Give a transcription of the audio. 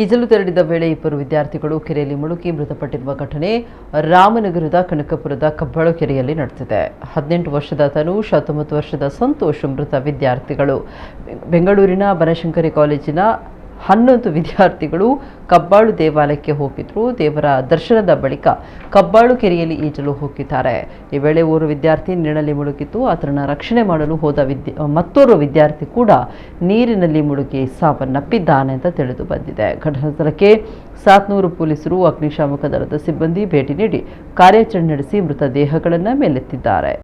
ಈಜಲು ತೆರಳಿದ ವೇಳೆ ಇಬ್ಬರು ವಿದ್ಯಾರ್ಥಿಗಳು ಕೆರೆಯಲ್ಲಿ ಮುಳುಗಿ ಮೃತಪಟ್ಟಿರುವ ಘಟನೆ ರಾಮನಗರದ ಕನಕಪುರದ ಕಬ್ಬಾಳು ಕೆರೆಯಲ್ಲಿ ನಡೆದಿದೆ. 18 ವರ್ಷದ ತನುಷ್, 19 ವರ್ಷದ ಸಂತೋಷ್ ಮೃತ ವಿದ್ಯಾರ್ಥಿಗಳು. ಬೆಂಗಳೂರಿನ ಬನಶಂಕರಿ ಕಾಲೇಜಿನ 11 ವಿದ್ಯಾರ್ಥಿಗಳು ಕಬ್ಬಾಳು ದೇವಾಲಯಕ್ಕೆ ಹೋಗಿದ್ರು. ದೇವರ ದರ್ಶನದ ಬಳಿಕ ಕಬ್ಬಾಳು ಕೆರೆಯಲ್ಲಿ ಈಜಲು ಹೋಗಿದ್ದಾರೆ. ಈ ವೇಳೆ ಓರ್ವ ವಿದ್ಯಾರ್ಥಿ ನೀರಿನಲ್ಲಿ ಮುಳುಗಿದ್ದು, ಆತನನ್ನು ರಕ್ಷಣೆ ಮಾಡಲು ಹೋದ ಮತ್ತೋರ್ವ ವಿದ್ಯಾರ್ಥಿ ಕೂಡ ನೀರಿನಲ್ಲಿ ಮುಳುಗಿ ಸಾವನ್ನಪ್ಪಿದ್ದಾನೆ ಅಂತ ತಿಳಿದು ಬಂದಿದೆ. ಘಟನಾ ಸ್ಥಳಕ್ಕೆ ಸಾತ್ನೂರು ಪೊಲೀಸರು, ಅಗ್ನಿಶಾಮಕ ದಳದ ಸಿಬ್ಬಂದಿ ಭೇಟಿ ನೀಡಿ ಕಾರ್ಯಾಚರಣೆ ನಡೆಸಿ ಮೃತದೇಹಗಳನ್ನು ಮೇಲೆತ್ತಿದ್ದಾರೆ.